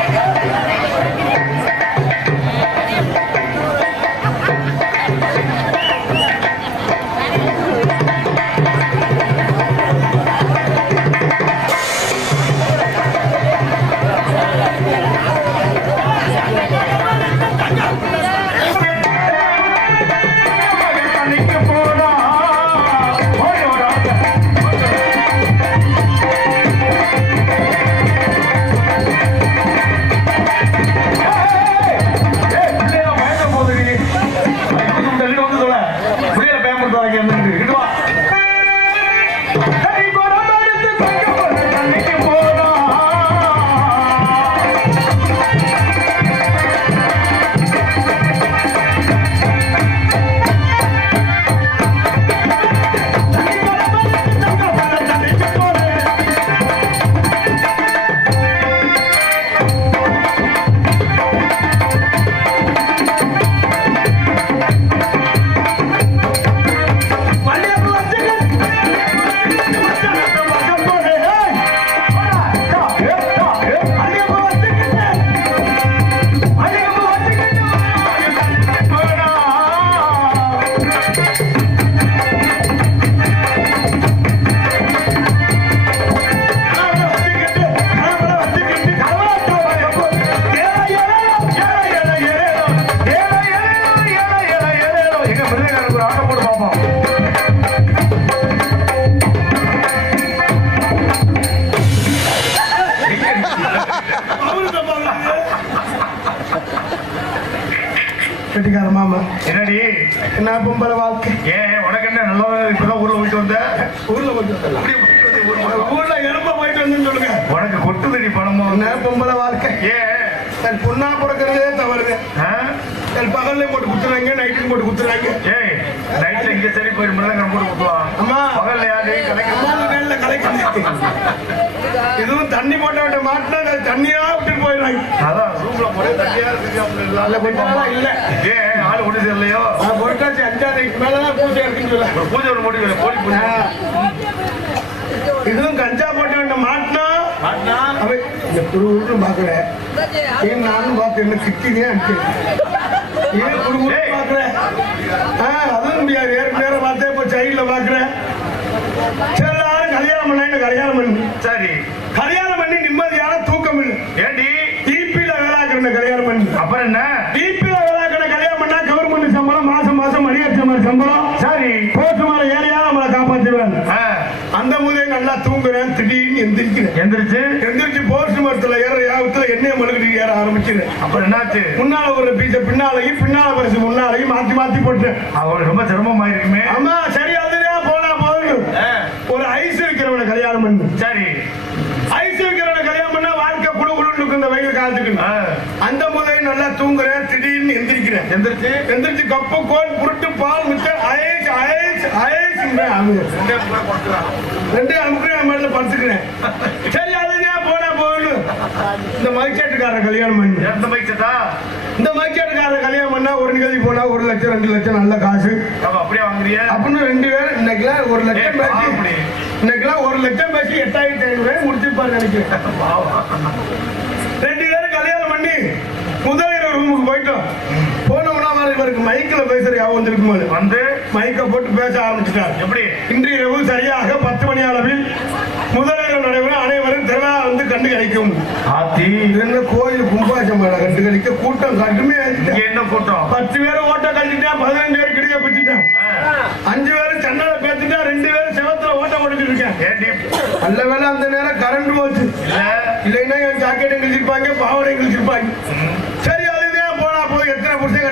Hey, என்ன பொம்பளை வாழ்க்கை. ஏன் என் பொண்ணா பிறக்கிறதே தவறுது. ஆ? என் பகல்ல போட்டு குத்துறாங்க நைட்டுக்கு போட்டு குத்துறாங்க. ஏய் நைட்ல இங்க சரி போயிட்டு மிளகா போட்டு கொடுக்கலாம் அம்மா. பகல்ல யாரு கலைக்க அம்மா நேரில் கலைக்குது இதுவும் தண்ணி போட்ட விட்ட மாட்டினா அது தண்ணியா விட்டுட்டு போயிடுறாங்க. அதான் ரூம்ல ஒரே தண்ணியா இருக்கு அப்படி அதுல எல்லாம் கொஞ்சம் இல்ல. ஏன் ஆள் ஒண்ணு தெரியலையோ நான் போயிட்டாச்சு அஞ்சாவது மேலதான் பூஜை இருக்குன்னு சொல்ல. பூஜை ஒன்று முடிவு கோழி பூஜை. இதுவும் கஞ்சா போட்டு குருன்னு பாக்குற ஏன் நானும் என்ன கிட்டினே அனுப்பி ஏன் குருன்னு ஏய். பாக்குற ஆ, அதுவும் முடியாது ஏற்க நேரம் பார்த்தே இப்போ சைடுல பாக்குறேன் சரி எல்லாரும் கல்யாணம் பண்ண கல்யாணம் பண்ணி சரி கல்யாணம் பண்ணி நிம்மதியான தூக்கம் இல்லை ஏண்டி டிபியில வேலாக்கிறன கல்யாணம் பண்ணி அப்புறம் என்ன டிபியில வேலாக்கிற கல்யாணம் பண்ணா கவர்மெண்ட் சம்பளம் மாசம் மாசம் மணியடிச்ச சம்பளம் சரி போட்டு மேல ஏழையா நம்மளை காப்பாத்திடுவாங்க ஆ, அந்த முதலே நல்லா தூங்குறேன் திடீர்னு எந்திரிக்கிறேன். எந்திரிச்சு? எந்திரிச்சு போஸ்ட் மரத்துல ஏற யாபத்துல எண்ணெய் மழுகிட்டு ஏற ஆரம்பிச்சிருக்கேன் அப்புறம் என்னாச்சு? முன்னால ஒரு பீச்ச பின்னாலையும் பின்னால பரிசு முன்னாலையும் மாத்தி மாத்தி போட்டேன் அவளுக்கு ரொம்ப சிரமமா இருக்குமே ஆமா சரி அதுதான் போனா போதும் ஒரு ஐஸ் வைக்கிறவனை கல்யாணம் பண்ணு. சரி. ஐஸ் வைக்கிறவனை கல்யாணம் பண்ணா வாழ்க்கை குழு குழுன்னு இந்த வெயில் காலத்துக்கு அந்த முதல் நல்லா தூங்குறேன் எந்திரிச்சு எந்திரிச்சு கப்பு கோல் புருட்டு பால் மிச்சர் ஐஸ் ஐஸ் ஐஸ் ரெண்டே அமுக்குறேன் மேல படுத்துக்கிறேன். சரி அதுதான் போனா போகணும் இந்த மைக்கேட்டுக்காரர் கல்யாணம் பண்ணு. எந்த இந்த மைக்கேட்டுக்காரர் கல்யாணம் பண்ணா ஒரு நிகழ்ச்சி போனா ஒரு லட்சம் ரெண்டு லட்சம் நல்ல காசு. அப்படியே வாங்குறிய அப்படின்னு ரெண்டு பேரும் இன்னைக்கெல்லாம் ஒரு லட்சம் பேசி பாவம்டி. இன்னைக்கெல்லாம் ஒரு லட்சம் பேசி எட்டாயிரத்தி ஐநூறு ரூபாய் முடிச்சிருப்பாரு நினைக்கிறேன் ரெண்டு பேரும் கல்யாணம் பண்ணி முதல் இரவு ரூமுக்கு போயிட்டோம் போனோம்னா மைக்கில் பேசுற யாவும் வந்திருக்கும்? வந்து மைக்கை போட்டு பேச ஆரம்பிச்சிட்டார். எப்படி? இன்று இரவு சரியாக பத்து மணி அளவில் முதலிரவு நடைபெறும் அனைவரும் திருவிழா வந்து கண்டு கழிக்கும் ஆத்தி. என்ன கோயில் கும்பாசம் கண்டு கழிக்க கூட்டம் இருக்கு. என்ன கூட்டம்? பத்து பேரும் ஓட்ட கழிச்சுட்டான் பதினஞ்சு பேர் கிடுக்க பிடிச்சிட்டான் அஞ்சு பேரும் சன்னலை பேத்துட்டா ரெண்டு பேரும் செவத்துல ஓட்ட ஓடிட்டு இருக்கேன் நல்ல வேளை அந்த நேரம் கரண்ட் போச்சு. இல்ல. இல்லைன்னா என் ஜாக்கெட் கிழிச்சிருப்பாங்க பாவடை கிழிச்சிருப்பாங்க சரி அதுதான் போனா போய் எத்தனை புருஷன்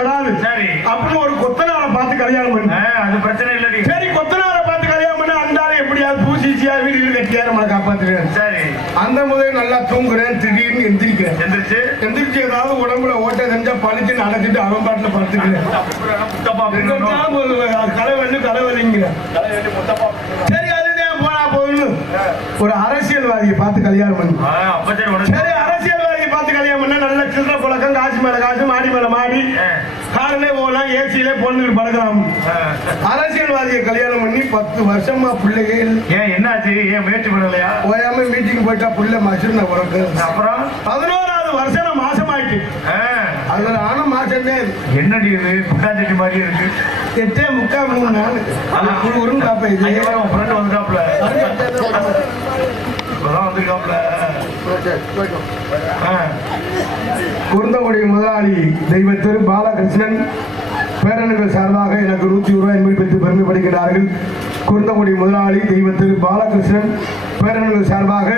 வராது. சரி. அப்படின்னு ஒரு கொத்தனாரை பார்த்து கல்யாணம் பண்ணு. அது பிரச்சனை இல்லடி. சரி கொத்தனாரை பார்த்து கல்யாணம் பண்ண. அந்தாலும் எப்படியாவது பூசிச்சியா வீடு கட்டியா நம்மளை காப்பாத்துறேன் சரி. அந்த முதல் நல்லா தூங்குறேன் திடீர்னு எந்திரிக்கிறேன். எந்திரிச்சு? எந்திரிச்சு ஏதாவது உடம்புல ஓட்ட செஞ்சா பழிச்சு நடந்துட்டு அவன் பாட்டுல படுத்துக்கிறேன். கலவெல்லு கலவெல்லிங்கிறேன் முத்தப்பா சரி அதுதான் போனா போகணும் ஒரு அரசியல்வாதியை பார்த்து கல்யாணம் பண்ணு. சரி நல்ல சில்லற பழக்கம் காசு மேல காசு மாடி மேல மாடி. கார்லயே போகலாம் ஏசியிலே பொண்ணுக்கு பழகலாம். அரசியல்வாதியை கல்யாணம் பண்ணி பத்து வருஷமா பிள்ளைகள் ஏன் என்னாச்சு? ஏன் முயற்சி பண்ணலையா? ஓயாம மீட்டிங் போயிட்டா புள்ள மசுன உனக்கு அப்புறம்? பதினோராவது வருஷம் நான் மாசமாயிட்டு. ஆ, அதுல ஆனும் மாசமே என்னடி இது? புட்டாச்சட்டி மாதிரி இருக்கு. எட்டே முக்கால் மூணு நாள். குழுன்னு பாப்பேன் இது. ஃப்ரெண்ட் வந்துட்டாப்ல. வந்திருக்காப்ல குருந்தங்குடி முதலாளி தெய்வ திரு பாலகிருஷ்ணன் பேரன்கள் சார்பாக எனக்கு நூத்தி ரூபாய் என்பது பெருமைப்படுகிறார்கள் குருந்தங்குடி முதலாளி தெய்வ திரு பாலகிருஷ்ணன் பேரன்கள் சார்பாக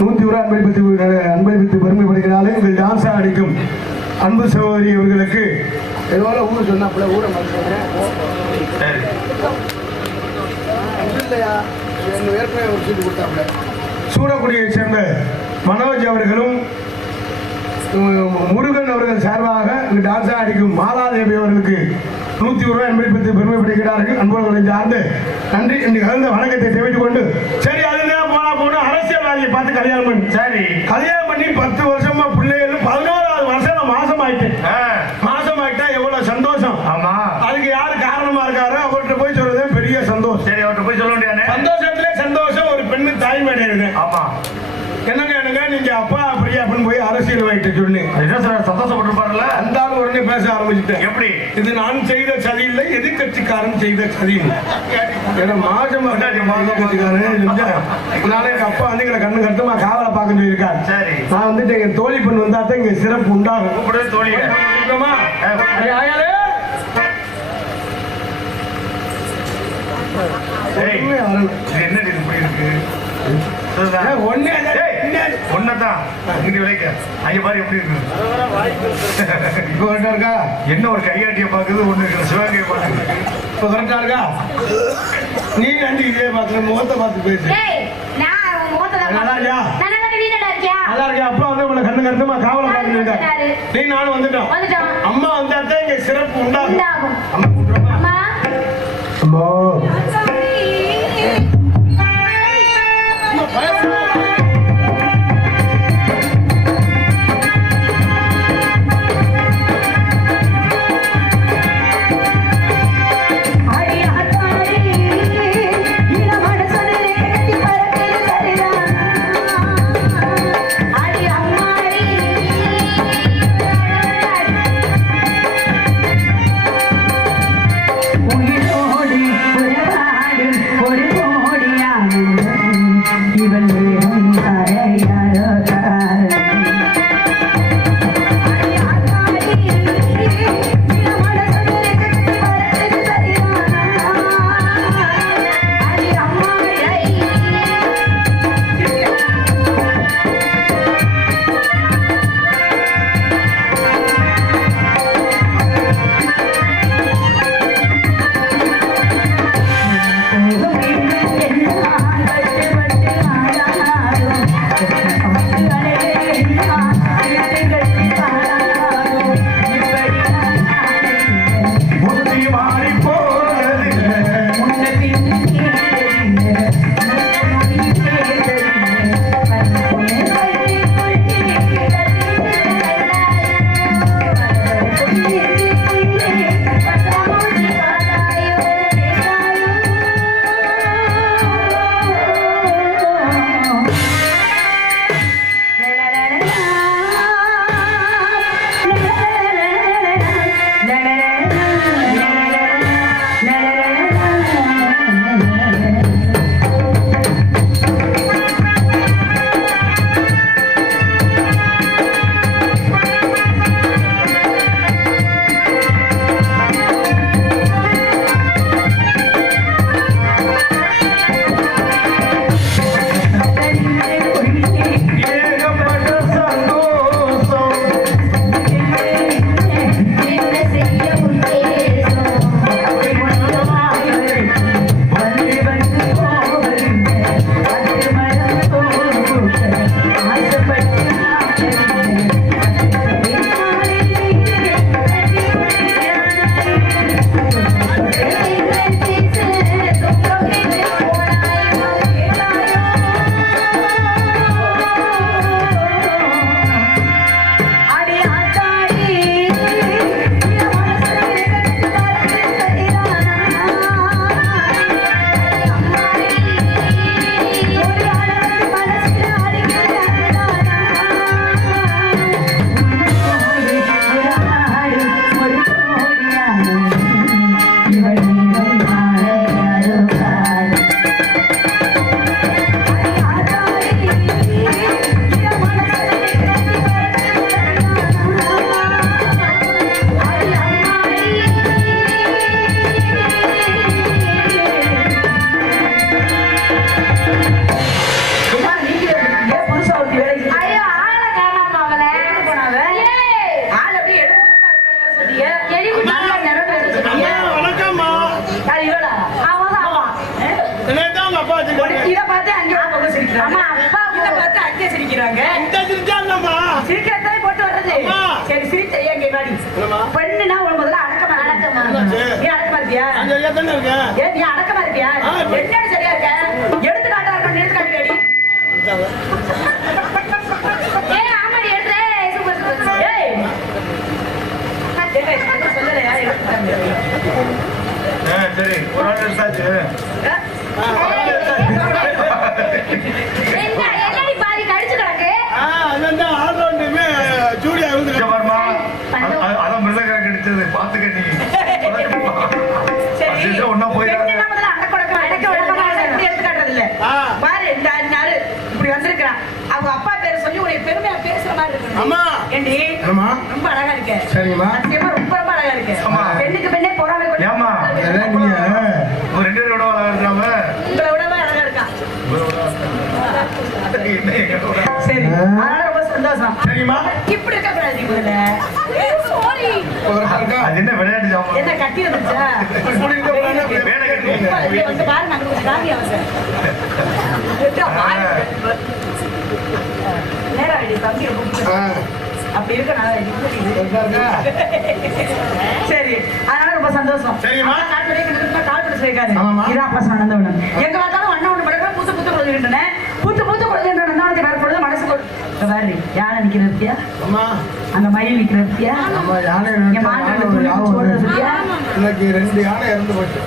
நூத்தி ரூபாய் அன்பளிப்பித்து அன்பளிப்பித்து பெருமைப்படுகிறார்கள். எங்கள் டான்ஸா அடிக்கும் அன்பு சகோதரி அவர்களுக்கு எவ்வளோ ஊர் சொன்னாப்புல ஊரை. சரி. இல்லையா? ஏற்கனவே ஒரு சீட்டு கொடுத்தாப்புல. சூரக்குடியை சேர்ந்த மனோஜ் அவர்களும் முருகன் அவர்கள் சார்பாக இங்கு டான்ஸா அடிக்கும் மாலாதேவி அவர்களுக்கு நூத்தி ஒரு ரூபாய் என்பதை பெருமைப்படுகிறார்கள். அன்புகளை சார்ந்து நன்றி. என்று கலந்த வணக்கத்தை தெரிவித்துக் கொண்டு சரி அதுதான் போனா போனா அரசியல்வாதியை பார்த்து கல்யாணம் பண்ணி. சரி. கல்யாணம் பண்ணி பத்து வருஷமா பிள்ளைகள் பதினோராவது வருஷம் நான் மாசம் ஆயிட்டேன் ஆ, மாசம் ஆயிட்டா எவ்வளவு சந்தோஷம் ஆமா அதுக்கு யாரு காரணமா இருக்காரோ அவர்கிட்ட போய் சொல்றதே பெரிய சந்தோஷம் சரி அவர்கிட்ட போய் சொல்ல வேண்டியானே சந்தோஷத்திலே சந்தோஷம் ஒரு பெண்ணு தாய்மை அடையுது ஆமா என்னங்க என்னங்க நீங்க அப்பா அப்படியே அப்படின்னு போய் அரசியல் வாயிட்டு அது என்ன சார் சந்தோஷப்பட்டிருப்பாருல்ல? அந்த ஆள் உடனே பேச ஆரம்பிச்சுட்டேன். எப்படி? இது நான் செய்த சதி இல்லை எதிர்கட்சிக்காரன் செய்த சதி ஏன்னா மாசம் எதிர்கட்சிக்காரன் நாளே எங்க அப்பா வந்து எங்களை கண்ணு கட்டுமா காவலை பார்க்க சொல்லியிருக்காரு. நான் வந்துட்டு எங்க தோழி பெண் வந்தா தான் இங்க சிறப்பு உண்டாகும். இது என்ன இருக்கு? என்ன? ஒரு கையாட்டிய பாக்குது ஒண்ணு இருக்கு? சிவகங்கையை பாக்குது இப்போ கரெக்டா இருக்கா? நீ ரெண்டு இதே பார்த்து முகத்தை பார்த்து பேசு. நல்லா இருக்கியா? நான் நல்லா இருக்கியா? அப்பா வந்து உங்களை கண்ணு கருத்துமா காவல. நீ நானும் வந்துட்டோம். அம்மா வந்தா தான் இங்க சிறப்பு உண்டாகும். உண்டாகும். அம்மா? அம்மா. அப்பா இதை பார்த்து ஒரு பக்கம் சிரிக்கிறாங்க. அம்மா, அப்பா இதை பார்த்து அங்கே சிரிக்கிறாங்க. இந்த சிரிச்சாங்கம்மா போட்டு வர்றது. சரி சிரிச்ச ஏன் இங்கே வாடி? பெண்ணுனா ஒரு முதல்ல அடக்கமா அடக்கமா. நீ அடக்கமா இருக்கியா? நீ அடக்கமா இருக்கியா? என்ன சரியா இருக்க? எடுத்துக்காட்டா இருக்க எடுத்துக்காட்டு அடி. ஏய், ஆமாடி, எடுத்துரு. Super, super, super. ஏய் சொல்லலையா எடுத்துக்காட்டு ஆ, சரி. ஒரு ஆள் எடுத்தாச்சு. அதான் மிருதங்க கிடைச்சது. பாத்துக்க நீ. ஒண்ணா போயிடாத. பாரு இந்த நாள் இப்படி வந்திருக்கிறான். அவங்க அப்பா பேரை சொல்லி உன்னை பெருமையா பேசுற மாதிரி இருக்கு. அம்மா. ஏண்டி? ஆமா ரொம்ப அழகா இருக்க. சரிம்மா. சத்தியமா ரொம்ப ரொம்ப அழகா இருக்க. பெண்ணுக்கு பெண்ணே பொறாமை கொண்டு ஏம்மா? எல்லாம் நீங்க ஒரு ரெண்டு பேரோட விளையாடுறாம உங்களை விடவே அழகா இருக்கான் என்ன எங்க கூட? சரி. ஆ. அதனால ரொம்ப சந்தோஷம். இப்படி இருக்க கூடாது நீ முதல்ல. ஒரு அக்கா, அது என்ன விளையாட்டு ஜாமான் என்ன கட்டி வந்துச்சா இப்படி இருக்க கூடாது. வேலை கட்டி இங்க வந்து பாருங்க அங்க கொஞ்சம் காமி அவசரம். நேரம் ஆயிடுச்சு தம்பி ரொம்ப பிடிக்கும். ஆ, அப்படி இருக்க நான் இருக்கா, இருக்கா? சரி அதனால ரொம்ப சந்தோஷம். ஆனா, கால் பண்ணி ஆமாம்மா. இதான் அப்பா எங்க பார்த்தாலும் அண்ணன் ஒண்ணு பழக்கம் பூத்து பூத்து கொடுத்துக்கிட்டேன் ரெண்டு யானை இறந்து போச்சு.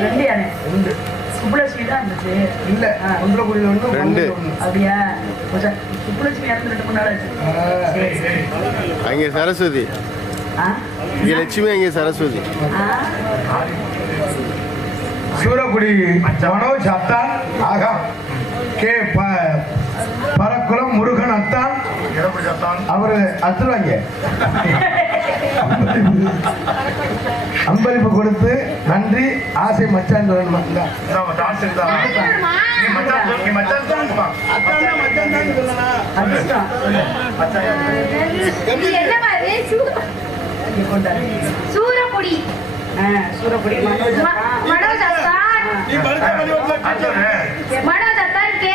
ரெண்டு யானை? ரெண்டு. சுப்புலட்சுமி தான் இருந்துச்சு. இல்ல ஆ. ஒன்றை குடி ஒன்று ரெண்டு. ஒண்ணு. அப்படியா? கொஞ்சம் சுப்புலட்சுமி இறந்து ரெண்டு மூணு நாள் ஆச்சு ஆ, சரி, சரி. அங்கே சரஸ்வதி. ஆ? இங்கே லட்சுமி அங்கே சரஸ்வதி. ஆ? சூரக்குடி மனோஜ் அத்தான் ஆகா. கே ப- பரக்குளம் அத்தான் இறப்பு சத்தான் அவரு அத்துருவாங்க அம்பளிப்பு கொடுத்து நன்றி ஆசை மச்சான் சொல்லணுமா இந்தா. இதான் டான்ஸ் இருந்தா நீ மச்சான் சொல்லு, நீ மச்சான் சொல்லுப்பா அதிர்ஷ்டம் மச்சான் என்ன மாதிரி இங்க கொண்டாரு. சூரக்குடி ஆ, சூரக்குடி மனோஜ் ம- மனோஜ் அத்தான் அச்சோனே மனோஜ் அத்தான் கே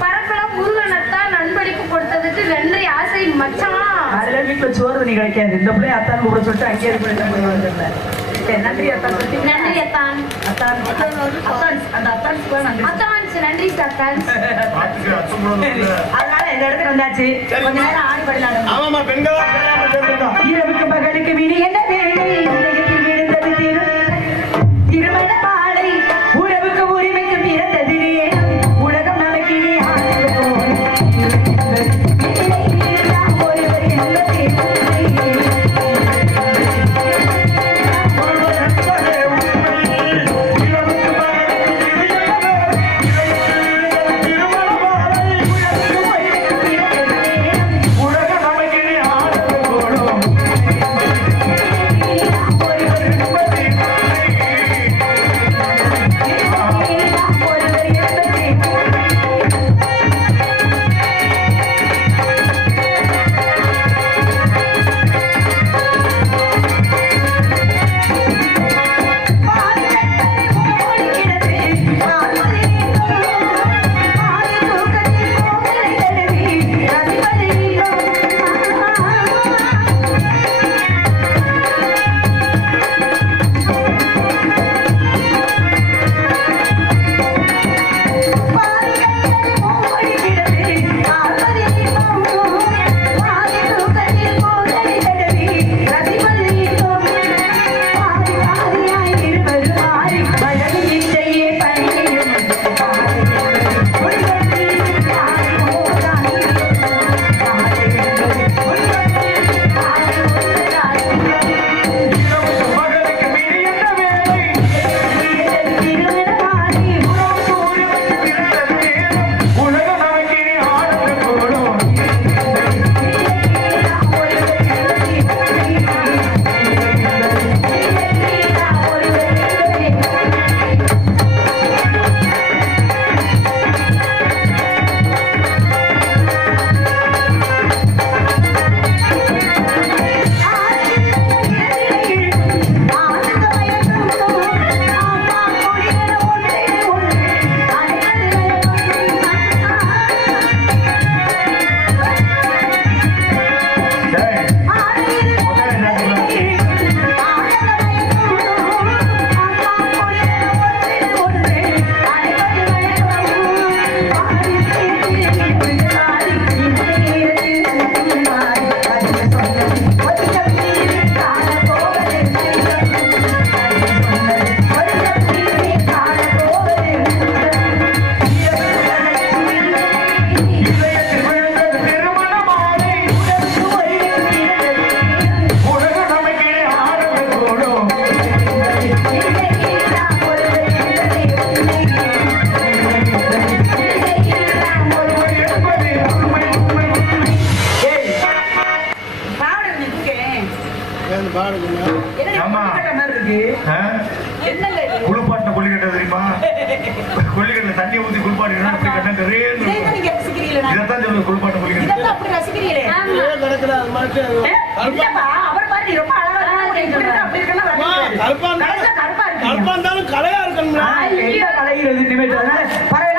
பரப்பளம் முருகன் அத்தான் நண்பளிப்பு கொடுத்ததுக்கு நன்றி ஆசை மச்சான். அதுல வீட்டுல சோறு தண்ணி கிடைக்காது. இந்த பிள்ளை அத்தான் கூட சொல்லிட்டு அங்கேயே இருக்கு என்ன பண்ணுவாங்க சரி நன்றி அத்தான் நன்றி அத்தான். அத்தான். அத்தான் அந்த அத்தான்ஸ்க்கு நன்றி அத்தான்ஸ் நன்றி அத்தான். அதனால இந்த இடத்துக்கு வந்தாச்சு. கொஞ்ச நேரம் ஆடி படலாம் ஆமாமா பெண்களா. இரவுக்கு பகலுக்கு விடி என்ன வேலை அவர் ரொம்ப அழகா. இப்படி இருக்க, அப்படி இருக்கன்னா ரசிக்கிறாரு. கருப்பா இருந்தாலும் கலையா எங்க கலைகிறது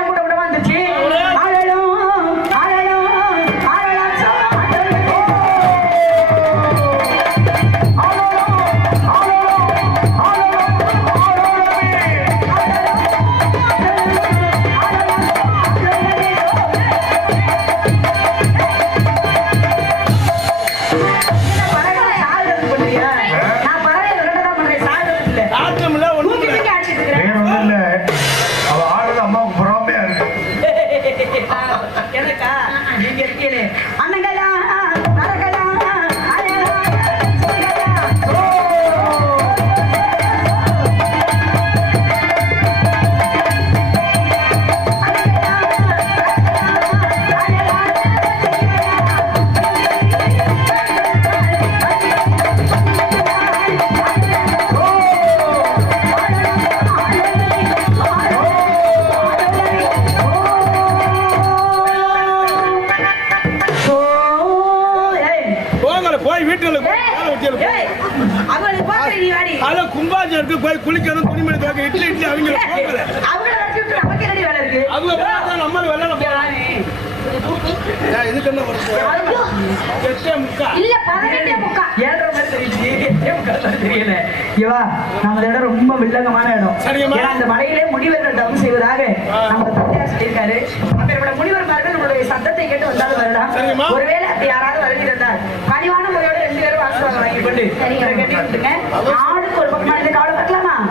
துவைக்க இட்லி இட்லி அவங்க போகல அவங்கள வச்சு நமக்கு என்னடி வேலை இருக்கு? அவங்க பார்த்தா நம்ம வெள்ளன போறாங்க இதுக்கு என்ன வருது எட்டே முக்கா இல்ல பதினெட்டே முக்கா ஏழ்ரை மாதிரி தெரியுது. எட்டே முக்கால் மாதிரி தெரியல. இங்க வா, நம்ம இந்த இடம் ரொம்ப வில்லங்கமான இடம். சரிங்கம்மா. ஏன்னா இந்த மலையிலே முனிவர்கள் தவம் செய்வதாக நம்ம தந்தையார் சொல்லியிருக்காரு. அப்பேற்பட்ட முனிவர்மார்கள் நம்மளுடைய சத்தத்தை கேட்டு வந்தாலும் வரலாம். ஒருவேளை அப்படி யாராவது வருகிறார் பணிவான முறையோட ரெண்டு பேரும் ஆசீர்வாதம் வாங்கிக் கொண்டு கட்டி விட்டுருங்க. ஆளுக்கு ஒரு பக்கமா இந்த கவலை பக்கலாம்